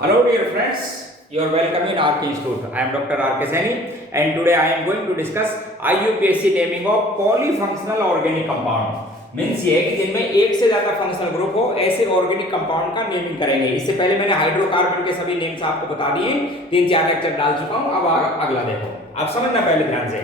Hello dear friends, you are welcome in RK Institute. I am Dr. RK Saini and today I am going to discuss IUPAC naming of polyfunctional organic compound. Means ये है कि जिनमें एक से ज्यादा functional group हो ऐसे organic compound का नेमिंग करेंगे। इससे पहले मैंने हाइड्रोकार्बन के सभी नेम्स आपको बता दिए, 3-4 लेक्चर डाल चुका हूं। अब अगला देखो, आप समझना पहले ध्यान से।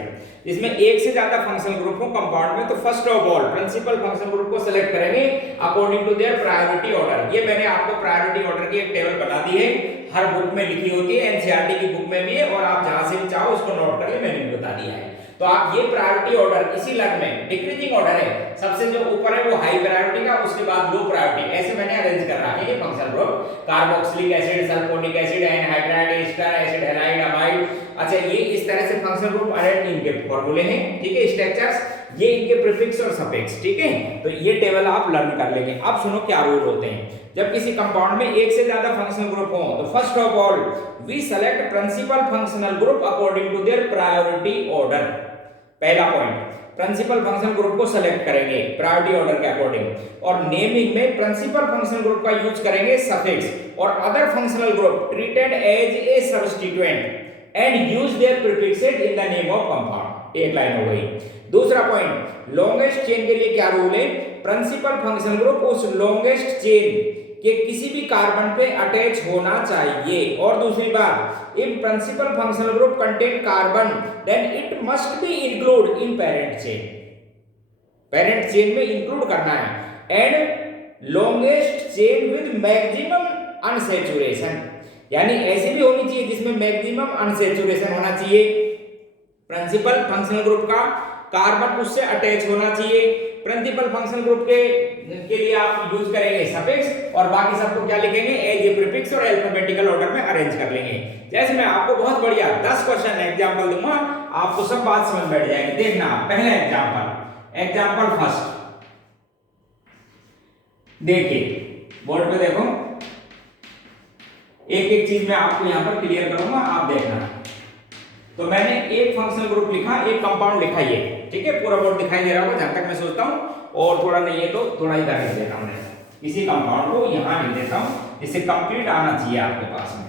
इसमें एक से ज्यादा फंक्शनल ग्रुप हो कंपाउंड में तो first of all principal functional group को सिलेक्ट करेंगे according to their priority order. ये मैंने आपको प्रायोरिटी ऑर्डर की एक टेबल बना दी है, हर बुक में लिखी होती है, एनसीईआरटी की बुक में भी है और आप जहां से भी चाहो उसको नोट कर ले, मैंने भी बता दिया है। तो आप ये प्रायोरिटी ऑर्डर इसी लग में डिक्रीजिंग ऑर्डर है, सबसे जो ऊपर है वो हाई प्रायोरिटी का, उसके बाद लो प्रायोरिटी, ऐसे मैंने अरेंज कर रखा है ये functional group. Carboxylic acid, sulphonic acid, anhydride, ester acid, halide, amide. अच्छा, ये इस तरह से फंक्शनल ग्रुप अरेंज इनके फार्मूले हैं, ठीक है, स्ट्रक्चर्स, ये इनके प्रीफिक्स और सफिक्स, ठीक है। तो ये टेबल आप लर्न कर लेंगे। अब सुनो क्या रूल होते हैं जब किसी कंपाउंड में एक से ज्यादा फंक्शनल ग्रुप हो। तो first of all we select principal functional group according to their priority order. पहला पॉइंट, प्रिंसिपल फंक्शनल ग्रुप को सेलेक्ट करेंगे प्रायोरिटी ऑर्डर के अकॉर्डिंग और नेमिंग में प्रिंसिपल फंक्शनल ग्रुप का यूज करेंगे सफिक्स और other functional group treated as a substituent and use their prefixes in the name of compound. एक लाइन हो गई। दूसरा पॉइंट, लॉन्गेस्ट चेन के लिए क्या रूल है, प्रिंसिपल फंक्शनल ग्रुप उस लॉन्गेस्ट चेन के किसी भी कार्बन पे अटैच होना चाहिए। और दूसरी बात, if principal functional group contain carbon then it must be include in parent chain. Parent chain में इंक्लूड करना है। And longest chain with maximum unsaturation, यानी ऐसे भी होनी चाहिए जिसमें मैक्सिमम अनसैचुरेशन होना चाहिए। प्रिंसिपल फंक्शनल ग्रुप का कार्बन उससे अटैच होना चाहिए। प्रिंसिपल फंक्शनल ग्रुप के लिए आप यूज करेंगे सफिक्स और बाकी सबको क्या लिखेंगे, एज ए प्रीफिक्स और अल्फाबेटिकल ऑर्डर में अरेंज कर लेंगे। जैसे मैं आपको बहुत बढ़िया 10 क्वेश्चन एग्जांपल दूंगा, आपको सब बात समझ बैठ जाएगी। देखना, पहला एग्जांपल फर्स्ट, देखिए बोर्ड पे देखो, एक एक चीज मैं आपको यहां पर क्लियर करूंगा, आप देखना। तो मैंने एक फंक्शनल ग्रुप लिखा, एक कंपाउंड लिखा, ये ठीक है, पूरा बोर्ड दिखाई दे रहा होगा जहां तक मैं सोचता हूं, और थोड़ा नहीं है तो थोड़ा इधर लिख देता हूं। इसी कंपाउंड को यहां लिख देता हूं, इससे कंप्लीट आना चाहिए आपके पास में।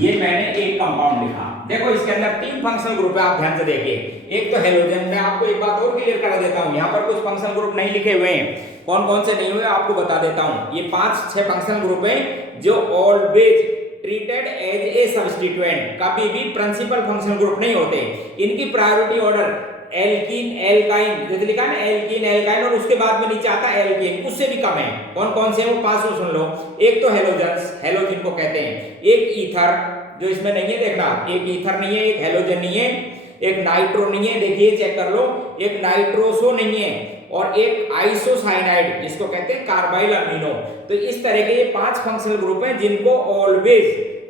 ये मैंने एक कंपाउंड लिखा, देखो इसके अंदर 3 फंक्शनल ग्रुप है, आप ध्यान से देखिए। एक तो हेलोजन, मैं आपको एक बात और क्लियर करा देता हूं, यहां पर कुछ फंक्शनल ग्रुप नहीं लिखे हुए हैं, कौन कौन से नहीं हुए आपको बता देता हूं। ये 5-6 फंक्शनल ग्रुप हैं जो always treated as a substituent, कभी भी प्रिंसिपल फंक्शनल ग्रुप नहीं होते। इनकी प्रायोरिटी ऑर्डर एल्कीन, एल्काइन, जैसे लिखा है ना एल्कीन, एल्काइन, और उसके बाद में नीचे आता है एल्केन, उससे भी कम है। कौन कौन से हैं वो 5 सुन लो। एक तो हेलोजन्स, हेलोजन को कहते हैं। एक ईथर, जो इसमें नहीं है, देखना, एक ईथर नहीं है, एक हेलोजन नहीं है, एक नाइट्रो नहीं है, देखिए चेक कर लो, एक नाइट्रोसो नहीं है, और एक आइसोसाइनाइड जिसको कहते हैं कार्बाइल अमीनो। तो इस तरह के ये 5 फंक्शनल ग्रुप हैं जिनको always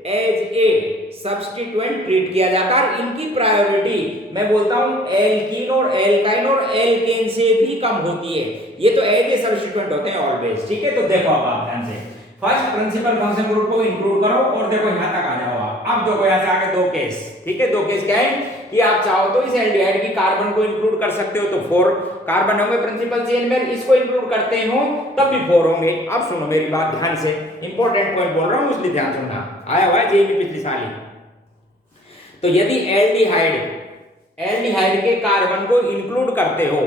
as a substituent treat किया जाता है। इनकी प्रायोरिटी मैं बोलता हूं एल्कीन और एल्काइन और एल्केन से भी कम होती है। ये तो एज ए सब्स्टिट्यूएंट होते हैं ऑलवेज, ठीक है। तो देखो अब आप ध्यान से, फर्स्ट प्रिंसिपल फंक्शनल ग्रुप को इंक्लूड करो और देखो यहां तक आ जाओ आप। अब देखो यहां से आगे 2 केस, ठीक है। 2 केस क्या है कि आप चाहो तो इस एल्डिहाइड की कार्बन को इंक्लूड कर सकते हो, तो 4 कार्बन होंगे प्रिंसिपल चेन में, इसको इंक्लूड करते हो तब भी 4 होंगे। अब सुनो मेरी बात ध्यान से, इंपॉर्टेंट पॉइंट बोल रहा हूं इसलिए ध्यान सुनना, आया हुआ है जेईई पिछली साल ही। तो यदि एल्डिहाइड के कार्बन को इंक्लूड करते हो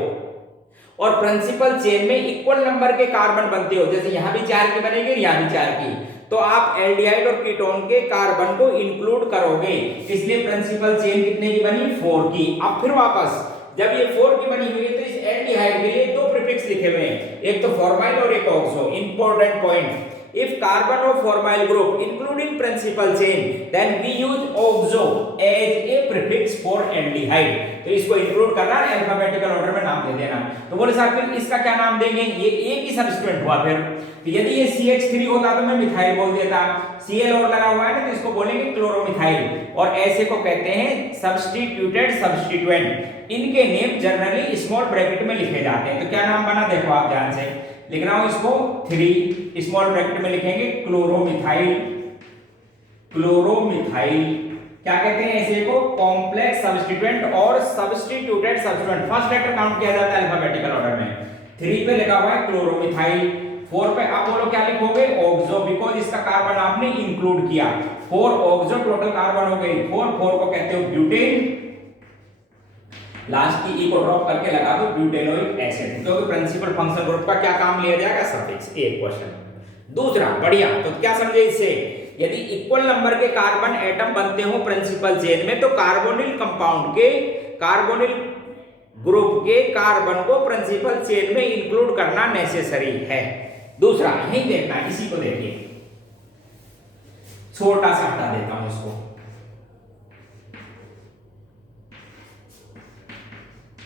और प्रिंसिपल चेन में इक्वल नंबर के कार्बन बनते हो, जैसे यहां भी 4 की बनेगी, यहां भी 4 की, तो आप एल्डिहाइड और कीटोन के कार्बन को इंक्लूड करोगे। इसलिए प्रिंसिपल चेन कितने की बनी, 4 की। अब फिर वापस, जब ये 4 की बनी हुई है तो इस एल्डिहाइड के लिए 2 प्रीफिक्स लिखे हुए हैं, एक तो फॉर्माइल और एक oxo. Important point, if carbon or formyl group including principal chain then we use oxo as a prefix for aldehyde। तो इसको इंक्लूड करना है, अल्फाबेटिकल ऑर्डर में नाम दे देना। तो बोले साहब फिर इसका क्या नाम देंगे, ये एक ही सब्स्टिट्यूएंट हुआ। फिर तो यदि ये CH3 होता तो मैं मिथाइल बोल देता, Cl और लगा हुआ है ना तो इसको बोलेंगे क्लोरोमिथाइल, और ऐसे को कहते हैं सब्स्टिट्यूटेड सब्स्टिट्यूएंट। इनके नेम जनरली स्मॉल ब्रैकेट में लिखे जाते हैं। तो क्या नाम बना, देखो आप ध्यान से लिख रहा हूं इसको, 3 स्मॉल ब्रैकेट में लिखेंगे क्लोरोमिथाइल। क्लोरोमिथाइल क्या कहते हैं ऐसे को, कॉम्प्लेक्स सब्स्टिट्यूएंट और substituted substituent. First letter count किया जाता है अल्फाबेटिकल ऑर्डर में। 3 पे लगा हुआ है क्लोरोमिथाइल, 4 पे आप बोलो क्या लिखोगे, ऑक्सो, बिकॉज इसका कार्बन आपने इंक्लूड किया। 4 ऑक्सो, टोटल कार्बन हो गई 4 को कहते हो ब्यूटेन, लास्ट की ई को ड्रॉप करके लगा दो ब्यूटेनोइक एसिड, क्योंकि प्रिंसिपल फंक्शनल ग्रुप का क्या काम लिया जाएगा, सफिक्स। एक क्वेश्चन। दूसरा, बढ़िया, तो क्या समझे इससे, यदि इक्वल नंबर के कार्बन एटम बनते हो प्रिंसिपल चेन में तो कार्बोनिल कंपाउंड के, कार्बोनिल ग्रुप के कार्बन को प्रिंसिपल चेन में इंक्लूड करना नेसेसरी है। दूसरा यही देखना, इसी को देखिए, छोटा सा हटा देता हूं इसको,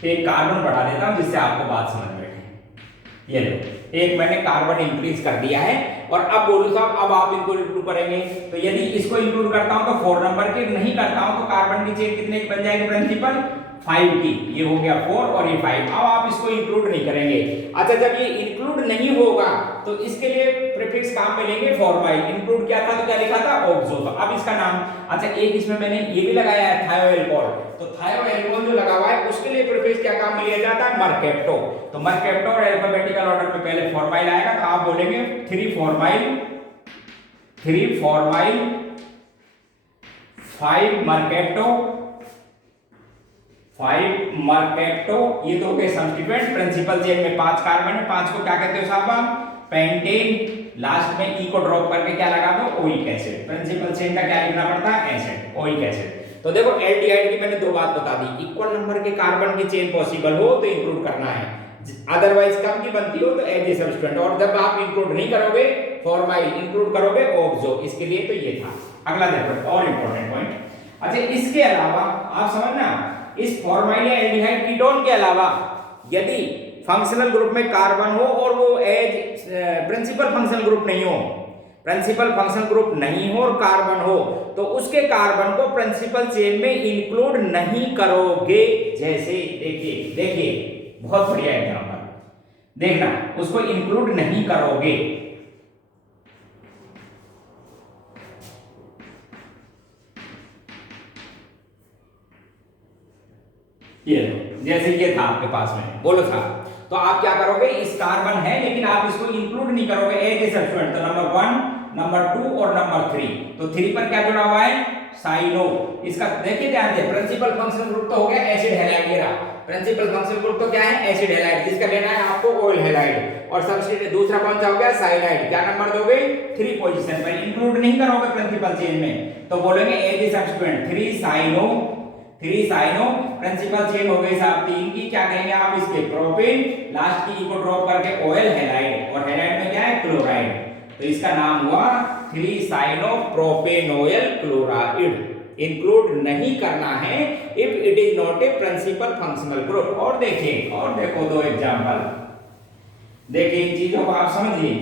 एक कार्बन बढ़ा देता हूं जिससे आपको बात समझ में आए। ये लो, एक मैंने कार्बन इंक्रीज कर दिया है, और अब बोलो साहब अब आप इनको इंक्लूड करेंगे, तो यदि इसको इंक्लूड करता हूं तो 4 नंबर के, नहीं करता हूं तो कार्बन की चेन कितने की बन जाएगी प्रिंसिपल, 5 की, ये हो गया 4 और ये 5। अब आप इसको इंक्लूड नहीं करेंगे। अच्छा, जब ये इंक्लूड नहीं होगा तो इसके लिए प्रीफिक्स काम में लेंगे फॉर्माइल, इंक्लूड किया था तो क्या लिखा था, ऑक्सो, तो अब इसका नाम, अच्छा एक इसमें मैंने ये भी लगाया है थायोएल्कोहल, तो थायोएल्कोहल जो लगा हुआ है उसके लिए प्रीफिक्स क्या काम में लिया जाता है, मर्केप्टो, तो मर्केप्टो और अल्फाबेटिकल ऑर्डर में पहले फॉर्माइल आएगा, तो आप बोलेंगे 3 फॉर्माइल 5 मर्केप्टो, 5 मर्केप्टो, ये तो हो गए सब्स्टिट्यूएंट। प्रिंसिपल चेन में 5 कार्बन है, 5 को क्या कहते हो साहब, पेंटेन, लास्ट में ई को ड्रॉप करके क्या लगा दो, ओइक एसिड। प्रिंसिपल चेन का क्या लिखना पड़ता है, एसिड, ओइक एसिड। तो देखो एल्डिहाइड की मैंने 2 बात बता दी, इक्वल नंबर के कार्बन की चेन पॉसिबल हो तो इंक्लूड करना है, अदरवाइज कम की बनती हो तो एज ए सब्स्टिट्यूएंट, और जब आप इंक्लूड नहीं करोगे फॉर्माइल, इंक्लूड करोगे ऑक्सो, इसके लिए तो ये था। अगला देखो और इंपॉर्टेंट पॉइंट, अच्छा इसके अलावा आप समझना, इस फॉर्माइल या एल्डिहाइड कीटोन के अलावा यदि फंक्शनल ग्रुप में कार्बन हो और वो एज प्रिंसिपल फंक्शनल ग्रुप नहीं हो, प्रिंसिपल फंक्शनल ग्रुप नहीं हो और कार्बन हो, तो उसके कार्बन को प्रिंसिपल चेन में इंक्लूड नहीं करोगे। जैसे देखिए देखिए, बहुत बढ़िया एग्जांपल देखना, उसको इंक्लूड नहीं करोगे। ये जैसे ये था आपके पास में, बोलो था, तो आप क्या करोगे, इस कार्बन है लेकिन आप इसको इंक्लूड नहीं करोगे एज ए सब्स्टिट्यूएंट, तो नंबर 1, नंबर 2 और नंबर 3, तो 3 पर क्या जुड़ा हुआ है, साइनो। इसका देखिए ध्यान से, प्रिंसिपल फंक्शनल ग्रुप तो हो गया एसिड हैलाइड, ये रहा प्रिंसिपल फंक्शनल ग्रुप तो क्या है, एसिड हैलाइड, जिसका लेना है आपको ऑयल हैलाइड, और सब्स्टिट्यूएंट दूसरा कौन सा हो गया, साइनाइड। क्या नंबर दोगे, 3 पोजीशन पर, इंक्लूड नहीं करोगे प्रिंसिपल चेन में, तो बोलेंगे as a substituent 3 cyano, principal chain हो गई साहब 3 की, क्या कहेंगे आप इसके, प्रोपेन, लास्ट की ई को ड्रॉप करके ऑयल हैलाइड, और हैलाइड में क्या है, क्लोराइड, तो इसका नाम हुआ 3 साइनो प्रोपेनोइल क्लोराइड। इंक्लूड नहीं करना है if it is not a principal functional group. और देखिए, और देखो 2 एग्जांपल, देखिए इन चीजों को आप समझिए।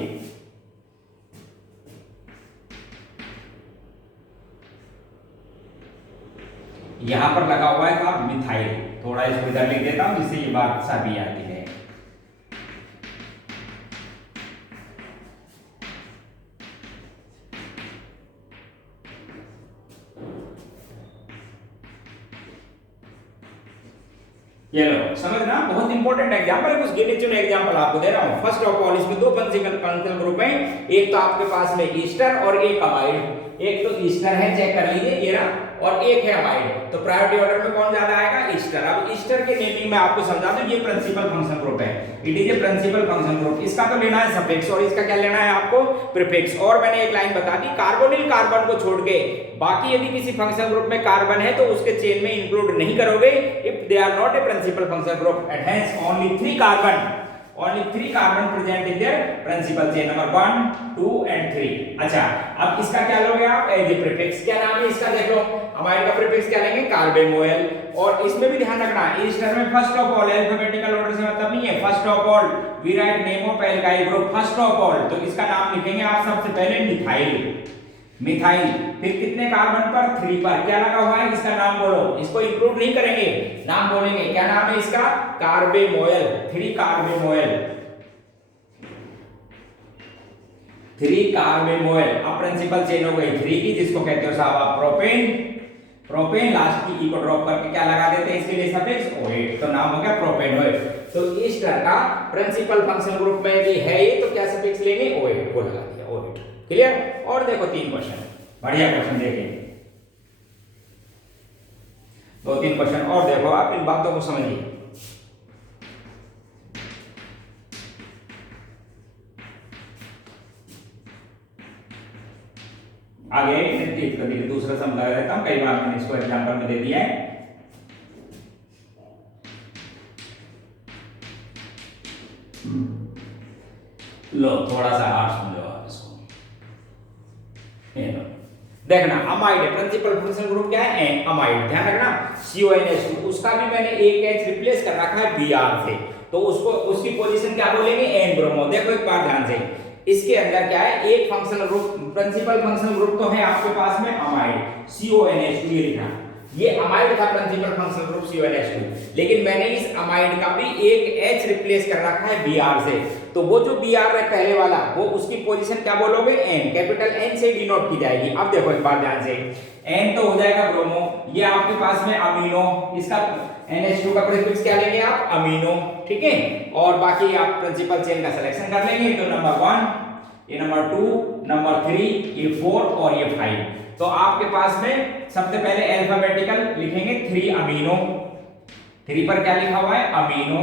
यहां पर लगा हुआ है था मिथाइल, थोड़ा इसको इधर लिख देता हूं जिससे ये बात साफ आती है। ये लो समझना, बहुत इंपॉर्टेंट एग्जांपल है, कुछ गिने चुने एग्जांपल आपको दे रहा हूं। फर्स्ट ऑफ ऑल इसमें 2 फंक्शनल ग्रुप हैं, एक तो आपके पास में ईस्टर और एक अमाइड। एक तो ईस्टर है, चेक कर लीजिए ये रहा, और एक है अमाइड, तो प्रायोरिटी ऑर्डर में कौन ज्यादा आएगा, ईस्टर। अब ईस्टर के नेमिंग में आपको समझा दूं, ये प्रिंसिपल फंक्शनल ग्रुप है, it is a principal functional group. इसका तो लेना है सफिक्स और इसका क्या लेना है आपको, प्रीफिक्स। और मैंने एक लाइन बता दी, कार्बोनिल कार्बन को छोड़ के बाकी यदि किसी फंक्शनल ग्रुप में कार्बन है तो उसके चेन में इंक्लूड नहीं करोगे if they are not a principal functional group, and hence only 3 carbon present in their principal chain, number 1, 2 and 3। अच्छा, अब इसका क्या लोगे आप, एज ए प्रीफिक्स। क्या नाम है इसका, देख लो, अमाइड का प्रीफिक्स क्या लेंगे, कार्बेमोइल। और इसमें भी ध्यान रखना, ईस्टर में first of all, alphabetical order से मतलब नहीं है, first of all we write name of alkyl group first of all, तो इसका नाम लिखेंगे आप सबसे पहले मिथाइल। फिर कितने कार्बन पर, 3 पर, क्या लगा हुआ है, इसका नाम बोलो, इसको इंक्लूड नहीं करेंगे, नाम बोलेंगे, क्या नाम है इसका, कार्बेमोइल, 3 कार्बेमोइल। अब प्रिंसिपल चेन हो गई 3 की, जिसको कहते हो साहब आप प्रोपेन, लास्ट की ई को ड्रॉप करके क्या लगा देते हैं इसके लिए सफिक्स OH, तो नाम हो गया प्रोपेनोइल। तो ईस्टर का प्रिंसिपल फंक्शनल ग्रुप में भी है ये, तो क्या सफिक्स लेंगे ओएट को लगा दिया ओएट। क्लियर। और देखो 3 क्वेश्चन, बढ़िया क्वेश्चन देखें, 2-3 क्वेश्चन और देखो, आप इन बातों को समझिए। आगे कभी दूसरा समझा देता हूं, कई बार मैंने इसको एग्जांपल में दे दिया है। लो थोड़ा सा हार्ड समझो आप इसको, ये लो देखना, अमाइड है, प्रिंसिपल फंक्शनल ग्रुप क्या है अमाइड, ध्यान रखना CONH2, उसका भी मैंने एक H रिप्लेस कर रखा है Br से, तो उसको उसकी पोजीशन क्या बोलेंगे N ब्रोमो। देखो एक बार ध्यान से, इसके अंदर क्या है, एक functional group principal functional group तो है आपके पास में अमाइड CONH2, ये लिखना, ये अमाइड था प्रिंसिपल फंक्शनल ग्रुप CONH2, लेकिन मैंने इस अमाइड का भी एक H रिप्लेस कर रखा है Br से, तो वो जो Br है पहले वाला, वो उसकी पोजीशन क्या बोलोगे N, कैपिटल N से डिनोट की जाएगी। अब देखो एक बार ध्यान से, N तो हो जाएगा ब्रोमो, ये आपके पास में अमीनो, इसका NH2 का प्रीफिक्स क्या लेंगे आप अमीनो, ठीक है, और बाकी आप प्रिंसिपल चेन का सिलेक्शन कर लेंगे, तो नंबर 1, ये नंबर 2, नंबर 3, ये 4 और ये 5। तो आपके पास में सबसे पहले अल्फाबेटिकल लिखेंगे 3 अमीनो, 3 पर क्या लिखा हुआ है अमीनो,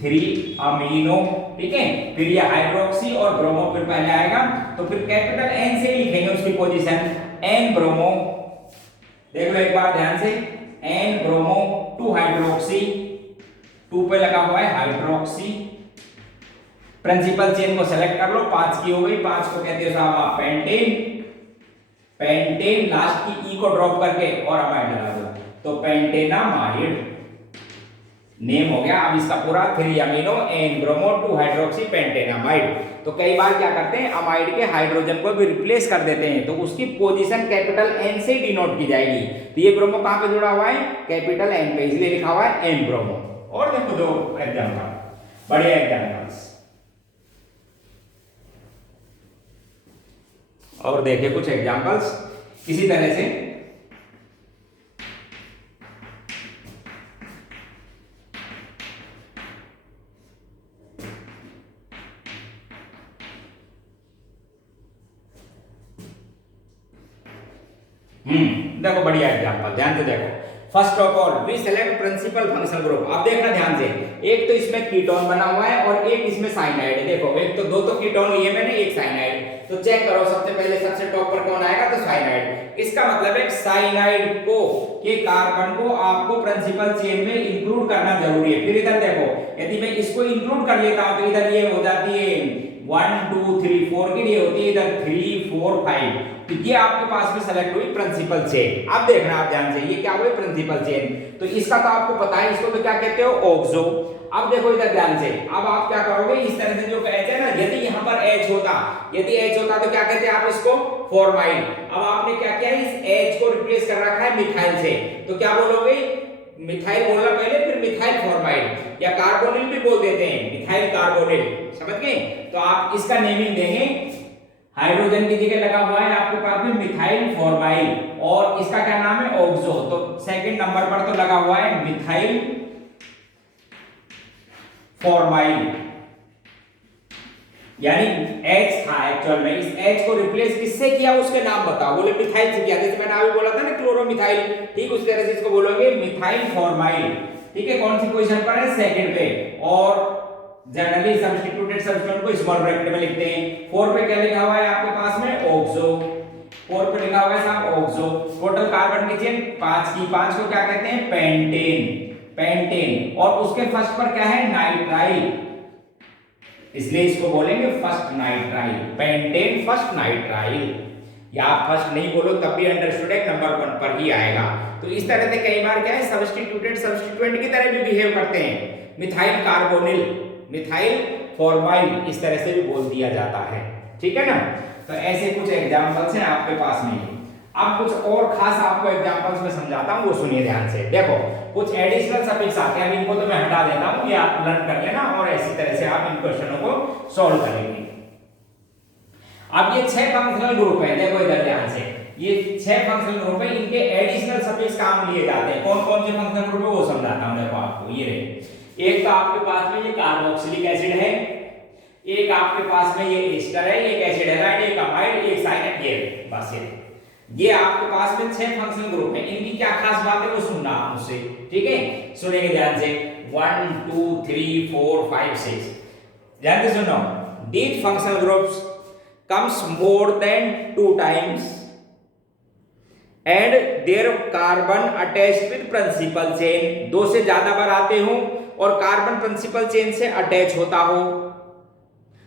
3 अमीनो, ठीक है, फिर ये हाइड्रोक्सी और ब्रोमो फिर पहले आएगा, तो फिर कैपिटल N से लिखेंगे उसकी पोजीशन N ब्रोमो। देख लो एक बार ध्यान से, N ब्रोमो 2 हाइड्रोक्सी, 2 पे लगा हुआ है हाइड्रोक्सी, प्रिंसिपल चेन को सेलेक्ट कर लो, 5 की हो गई, 5 को कहते हो साहब आप पेंटेन, पेंटेन लास्ट की E को ड्रॉप करके और अमाइड लगा दो, तो पेंटेनामाइड नेम हो गया। अब इसका पूरा 3 अमीनो N ब्रोमो 2 हाइड्रोक्सी पेंटेनामाइड। तो कई बार क्या करते हैं, अमाइड के हाइड्रोजन को भी रिप्लेस कर देते हैं, तो उसकी पोजीशन कैपिटल N से डिनोट की जाएगी। तो ये ब्रोमो कहां पे जुड़ा हुआ है कैपिटल N पे, इसलिए लिखा हुआ है N ब्रोमो। और देखो 2 एग्जांपल, बढ़िया एग्जांपल्स, और देखिए कुछ एग्जांपल्स इसी तरह से। देखो बढ़िया एग्जांपल, ध्यान से देखो। First of all we select principal functional group. अब देखना ध्यान से, एक तो इसमें कीटोन बना हुआ है और एक इसमें साइनाइड है। देखो एक तो 2 तो कीटोन लिए मैंने, एक साइनाइड, तो चेक करो सबसे पहले सबसे टॉप पर कौन आएगा, तो साइनाइड। इसका मतलब है साइनाइड को के कार्बन को आपको प्रिंसिपल चेन में इंक्लूड करना जरूरी है। फिर इधर देखो, यदि मैं इसको इंक्लूड कर लेता हूं तो इधर ये हो जाती है 1 2 3 4 की, ये होती है इधर 3 4 5, तो ये आपके पास में सेलेक्ट हुई प्रिंसिपल चेन। अब देखना आप ध्यान से, ये क्या हुई प्रिंसिपल चेन, तो इसका तो आपको पता है, इसको तो क्या कहते हो ऑक्सो। अब देखो इधर ध्यान से, अब आप क्या करोगे, इस तरह से जो H है ना, यदि यहाँ पर H होता, यदि H होता तो क्या कहते हैं आप इसको फॉर्माइल। अब आपने क्या किया, इस H को रिप्लेस कर रखा है मिथाइल से, तो क्या बोलोगे, मिथाइल बोलना पहले, फिर मिथाइल फॉर्माइल, या कार्बोनिल भी बोल देते हैं, मिथाइल कार्बोनिल, समझ गए। तो आप इसका नेमिंग देंगे, हाइड्रोजन की जगह लगा हुआ है आपके पास में मिथाइल फॉर्माइल, और इसका क्या नाम है ऑक्सो, तो सेकंड नंबर पर तो लगा हुआ है मिथाइल फॉर्माइल, यानी H था एक्चुअल में, इस H को रिप्लेस किससे किया उसके नाम बताओ, बोले मिथाइल से किया, जैसे मैंने अभी बोला था ना क्लोरोमिथाइल, ठीक उस तरह से इसको बोलोगे मिथाइल फॉर्माइल, ठीक है। कौन सी पोजीशन पर है, सेकंड पे, और जनरली सब्स्टिट्यूटेड सब्स्टिट्यूएंट को स्मॉल ब्रैकेट में लिखते हैं। 4 पे क्या लिखा हुआ है आपके पास में ऑक्सो, 4 पे लिखा हुआ है साहब ऑक्सो। टोटल कार्बन की चेन 5 की, 5 को क्या कहते हैं पेंटेन, पेंटेन, और उसके फर्स्ट पर क्या है नाइट्राइल, इसलिए इसको बोलेंगे first nitrile, pentane first nitrile, या आप फर्स्ट नहीं बोलो तब भी अंडरस्टूड है, नंबर 1 पर ही आएगा। तो इस तरह से कई बार क्या है सब्स्टिट्यूटेड सब्स्टिट्यूएंट की तरह भी बिहेव करते हैं, मिथाइल कार्बोनिल, मिथाइल फॉर्माइल, इस तरह से भी बोल दिया जाता है, ठीक है ना। तो ऐसे कुछ एग्जांपल्स हैं आपके पास में। अब कुछ और खास आपको एग्जांपल्स में समझाता हूं, वो सुनिए ध्यान से। देखो कुछ एडिशनल सफिक्स आते हैं, इनको तो मैं हटा देता हूं, ये आप लर्न कर लेना, और ऐसी तरह से आप इन क्वेश्चनों को सॉल्व करेंगे। अब ये 6 फंक्शनल ग्रुप है, देखो इधर ध्यान से, ये 6 फंक्शनल ग्रुप है, इनके एडिशनल सफिक्स काम लिए जाते हैं। कौन कौन से फंक्शनल ग्रुप है वो समझाता हूं देखो आपको। ये रहे, एक तो आपके पास में ये कार्बोक्सिलिक एसिड है, एक आपके पास में ये एस्टर है, एक एसिड हैलाइड, एक अमाइड, एक साइनेट, ये बस ये आपके पास में 6 फंक्शनल ग्रुप है। इनकी क्या खास बात है वो सुनना आप मुझसे, ठीक है? सुनेंगे ध्यान से। 1 2 3 4 5 6 ध्यान से सुनो। These functional groups comes more than 2 times and their carbon attached with principal chain, 2 से ज्यादा बार आते हो और कार्बन प्रिंसिपल चेन से अटैच होता हो,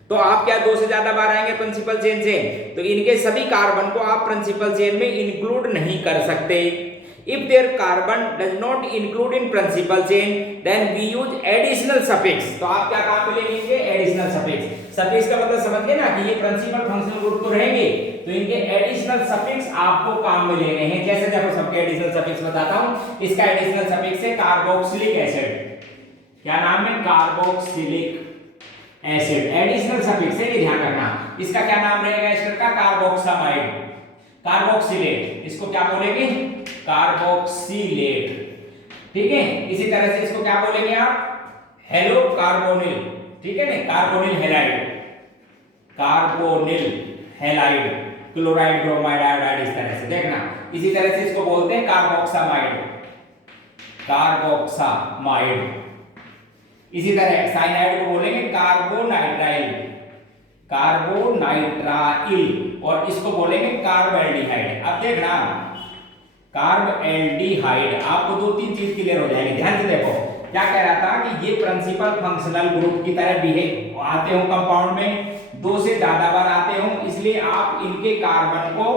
तो आप क्या 2 से ज्यादा बार आएंगे प्रिंसिपल चेन से, तो इनके सभी कार्बन को आप प्रिंसिपल चेन में इंक्लूड नहीं कर सकते। If their carbon does not include in principal chain, then we use additional suffix। तो आप क्या काम में लेंगे? Additional suffix. सफिक्स का मतलब समझ गए ना कि ये प्रिंसिपल फंक्शनल ग्रुप तो रहेंगे, तो इनके एडिशनल सफिक्स आपको काम में लेने हैं। जैसे देखो सबके एडिशनल सफिक्स बताता हूं। इसका एडिशनल सफिक्स है कार्बोक्सिलिक एसिड। क्या नाम है? Carboxylic acid. एडिशनल सफिक्स है, ये ध्यान रखना। इसका क्या नाम रहेगा एस्टर का? Carboxamide, carboxylate. इसको क्या बोलेंगे? कार्बोक्सिलेट, ठीक है? इसी तरह से इसको क्या बोलेंगे आप? हेलो कार्बोनिल, ठीक है ना? Carbonyl halide, carbonyl halide, chloride, bromide, iodide, इस तरह से देखना। इसी तरह से इसको बोलते हैं कार्बोक्सामाइड, कार्बोक्सामाइड। इसी तरह साइनाइड को बोलेंगे कार्बोनाइट्राइल, कार्बोनाइट्राइल, और इसको बोलेंगे कार्बोएल्डिहाइड। अब देखना कार्बोएल्डिहाइड, आपको 2-3 चीज क्लियर हो जाएगी। ध्यान से देखो क्या कह रहा था कि ये प्रिंसिपल फंक्शनल ग्रुप की तरह बिहेव आते हो कंपाउंड में, 2 से ज्यादा बार आते हो, इसलिए आप इनके कार्बन को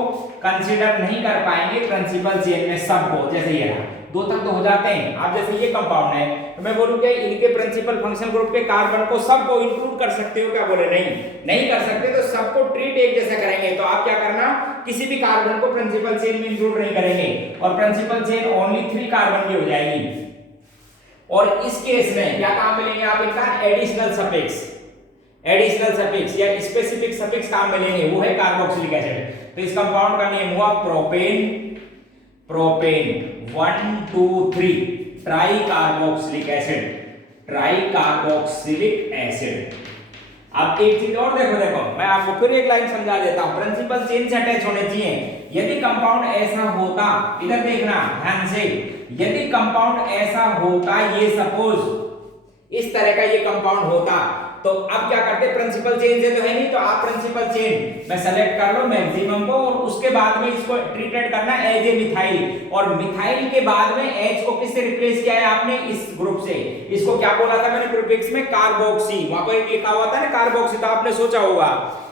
कंसीडर नहीं कर पाएंगे प्रिंसिपल चेन में सबको। जैसे ये रहा 2 तक तो हो जाते हैं। आप जैसे ये कंपाउंड है तो मैं बोलूं कि इनके प्रिंसिपल फंक्शनल ग्रुप के कार्बन को सबको इंक्लूड कर सकते हो क्या? बोले नहीं, नहीं कर सकते। तो सबको ट्रीट एक जैसा करेंगे। तो आप क्या करना, किसी भी कार्बन को प्रिंसिपल चेन में इंक्लूड नहीं करेंगे, और प्रिंसिपल चेन ओनली 3 कार्बन की हो जाएगी। और इस केस में क्या काम मिलेंगे आप इनका? एडिशनल सफिक्स, एडिशनल सफिक्स या स्पेसिफिक सफिक्स काम में लेंगे, वो है कार्बोक्सिलिक एसिड। तो इस कंपाउंड का नेम हुआ propane, propane 1 2 3 try carboxylic acid, try carboxylic acid. अब एक चीज और देखो मैं आपको फिर एक लाइन समझा देता हूं। प्रिंसिपल चेन से अटैच होने चाहिए। यदि कंपाउंड ऐसा होता, इधर देखना ध्यान से, यदि कंपाउंड ऐसा होता, ये सपोज इस तरह का ये कंपाउंड होता, तो अब क्या करते? प्रिंसिपल चेन से तो है नहीं, तो आप प्रिंसिपल चेन में सेलेक्ट कर लो मैक्सिमम को, और उसके बाद में इसको ट्रीटेड करना एज ए मिथाइल, और मिथाइल के बाद में एच को किससे रिप्लेस किया है आपने? इस ग्रुप से। इसको क्या बोला था मैंने प्रीफिक्स में? कार्बोक्सी। वहां पर एक लिखा हुआ था ना कार्बोक्सी, तो आपने सोचा होगा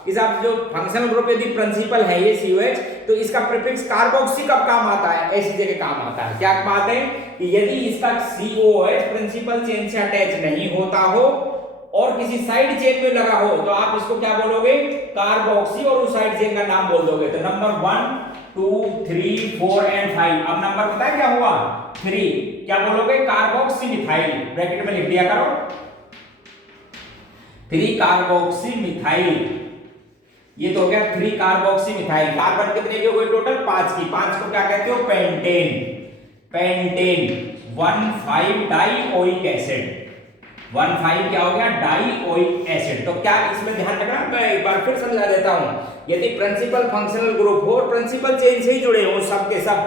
इस आप जो फंक्शनल ग्रुप यदि प्रिंसिपल है ये COH, तो इसका प्रीफिक्स कार्बोक्सी कब काम आता है? ऐसी जगह काम आता है। क्या बात है कि यदि इसका COH प्रिंसिपल चेन से अटैच नहीं होता हो और किसी साइड चेन में लगा हो, तो आप इसको क्या बोलोगे? कार्बोक्सी, और उस साइड चेन का नाम बोल दोगे। तो नंबर 1 2 3 4 एंड 5। अब नंबर पता है क्या हुआ? 3 क्या बोलोगे? कार्बोक्सी मिथाइल, ब्रैकेट में लिख दिया करो 3 कार्बोक्सी मिथाइल। ये तो हो गया 3 कार्बोक्सी मिथाइल। कार्बन कितने के हुए टोटल? 5 की। 5 को क्या कहते हो? पेंटेन, पेंटेन 1,5 डाइओइक एसिड, 1,5 क्या हो गया? Dioic acid. तो क्या इसमें ध्यान रखना, मैं एक बार फिर समझा देता हूं। यदि प्रिंसिपल फंक्शनल ग्रुप हो और प्रिंसिपल चेन से ही जुड़े हो सब के सब,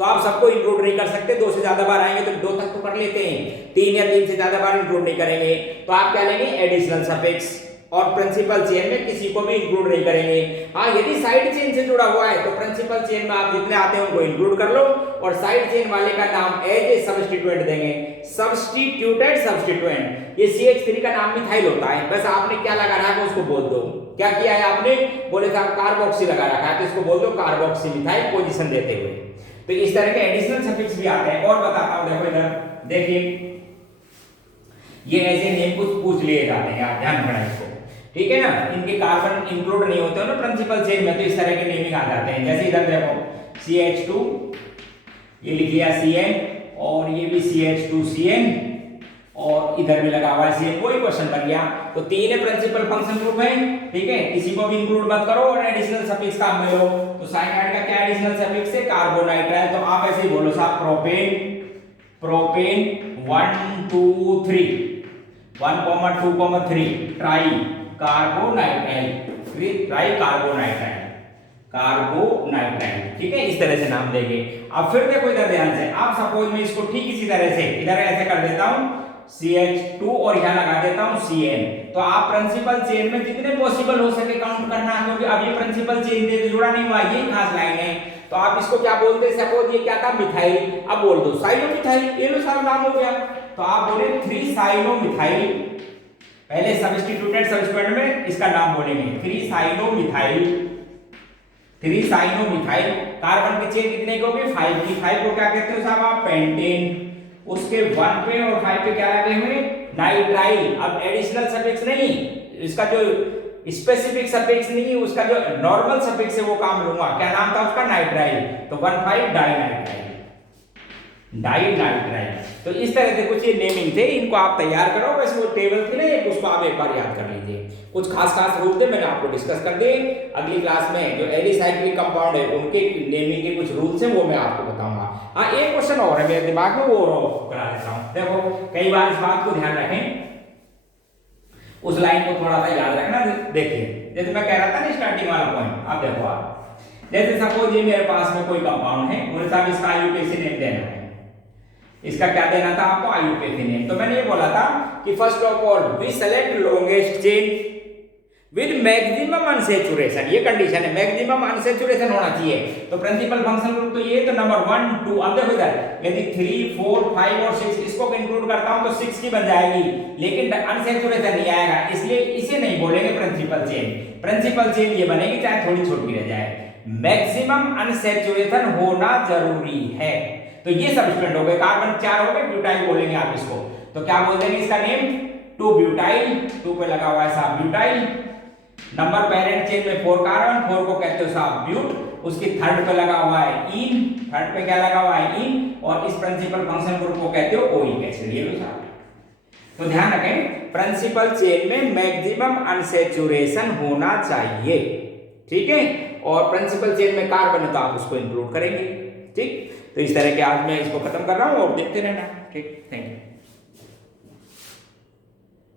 तो आप सबको इंक्लूड नहीं कर सकते। 2 से ज्यादा बार आएंगे तो 2 तक तो कर लेते हैं, 3 या 3 से ज्यादा बार इंक्लूड नहीं करेंगे। तो आप क्या लेंगे? एडिशनल सफिक्स, और प्रिंसिपल चेन में किसी को भी इंक्लूड नहीं करेंगे। हाँ, यदि साइड चेन से जुड़ा हुआ है तो प्रिंसिपल चेन में आप जितने आते हैं उनको इंक्लूड कर लो, और साइड चेन वाले का नाम एज ए सब्स्टिट्यूएंट देंगे, सब्स्टिट्यूटेड सब्स्टिट्यूएंट। ये CH3 का नाम मिथाइल होता है, बस आपने क्या लगा रखा है उसको बोल दो। क्या किया है आपने? बोले था कार्बोक्सी लगा रखा है, तो इसको बोल दो कार्बोक्सी मिथाइल पोजीशन देते हुए। तो इस तरह के एडिशनल सफिक्स भी आते हैं। और बताता हूं, देखो इधर देखिए, ये ऐसे नेम कुछ पूछ लिए जाते हैं, आप ध्यान रखना इसको, ठीक है ना? इनके कार्बन इंक्लूड नहीं होते हो ना प्रिंसिपल चेन में, तो इस तरह के नेमिंग आ जाते हैं। जैसे इधर देखो CH2, ये लिख लिया CN, और ये भी CH2CN, और इधर भी लगा हुआ है सेम, वही क्वेश्चन बन गया। तो तीन है प्रिंसिपल फंक्शन ग्रुप है, ठीक है, किसी को भी इंक्लूड मत करो और एडिशनल सफिक्स काम में लो। तो साइनाइड का क्या एडिशनल सफिक्स है, कार्बोनाइट्राइल। तो आप ऐसे ही बोलो साहब, propane, propane 1 2 3 1,2,3 try carbonitrile, try carbonitrile, carbonitrile, ठीक है, इस तरह से नाम देंगे। अब फिर देखो इधर ध्यान से, आप सपोज मैं इसको ठीक इसी तरह से इधर ऐसे कर देता हूं CH2 और यहां लगा देता हूं CN। तो आप प्रिंसिपल चेन में जितने पॉसिबल हो सके काउंट करना, क्योंकि अब ये प्रिंसिपल चेन से जुड़ा नहीं हुआ, ये खास लाइन है। तो आप इसको क्या बोलते हैं, सपोज ये क्या था, मिथाइल, अब बोल दो साइलोमिथाइल, ये लो सारा नाम हो गया। तो आप बोले 3 साइलोमिथाइल, पहले सब्स्टिट्यूटेड सब्स्टिट्यूएंट में इसका नाम बोलेंगे 3 साइलोमिथाइल, 3 साइलोमिथाइल। कार्बन की चेन कितने की होगी, 5 की। 5 को क्या कहते हो साहब आप, पेंटेन। उसके 1 पे और 5 पे क्या लगे हुए, नाइट्राइल। अब एडिशनल सफिक्स नहीं, इसका जो स्पेसिफिक सफिक्स नहीं, उसका जो नॉर्मल सफिक्स है वो काम लूंगा। क्या नाम था उसका, नाइट्राइल। तो 1,5 डाइनाइट्राइल, डाइनाइट्राइल। तो इस तरह से कुछ ये नेमिंग थे, इनको आप तैयार करो। बस वो टेबल थी ना, उसको आप एक बार याद कर लीजिए। कुछ खास रूल थे मैंने आपको डिस्कस कर दिए। अगली क्लास में जो एलिसाइक्लिक कंपाउंड है उनके नेमिंग के कुछ रूल्स हैं वो मैं आपको बताऊंगा। हाँ, एक क्वेश्चन और है मेरे दिमाग में, वो करा देता हूं। देखो कई बार इस बात को ध्यान रखें, उस लाइन को थोड़ा सा याद रखना। देखिए जैसे मैं कह रहा था ना स्टार्टिंग वाला पॉइंट, अब देखो आप, जैसे सपोज ये मेरे पास में कोई कंपाउंड है, मुझे साहब इसका आईयूपीएसी नेम देना है। इसका क्या देना था आपको, आईयूपीएसी नेम। तो मैंने ये बोला था कि first of all we select longest chain with maximum unsaturation, ये कंडीशन है, मैक्सिमम अनसैचुरेशन होना चाहिए। तो प्रिंसिपल फंक्शन ग्रुप तो ये तो नंबर 1 2। अब देखो इधर, यदि 3 4 5 और 6 इसको इंक्लूड करता हूं तो 6 की बन जाएगी, लेकिन अनसैचुरेशन नहीं आएगा, इसलिए इसे नहीं बोलेंगे प्रिंसिपल चेन। प्रिंसिपल चेन ये बनेगी चाहे थोड़ी छोटी रह जाए, मैक्सिमम अनसैचुरेशन होना जरूरी है। तो ये सब स्टूडेंट हो गए, कार्बन 4 हो गए, ब्यूटाइल बोलेंगे आप इसको। तो क्या बोल देंगे इसका नेम, 2 ब्यूटाइल, 2 पे लगा हुआ है साहब ब्यूटाइल। नंबर पेरेंट चेन में 4 कार्बन, 4 को कहते हो साहब ब्यूट। उसकी थर्ड पे लगा हुआ है इन, थर्ड पे क्या लगा हुआ है इन, और इस प्रिंसिपल फंक्शन ग्रुप को कहते हो ओइक एसिड, ये लो साहब। तो ध्यान रखें, प्रिंसिपल चेन में मैक्सिमम अनसैचुरेशन होना चाहिए, ठीक है। और प्रिंसिपल चेन में कार्बन है तो आप उसको इंक्लूड करेंगे, ठीक। तो इस तरह के आज मैं इसको खत्म कर रहा हूं और देखते रहना, ठीक। Thank you.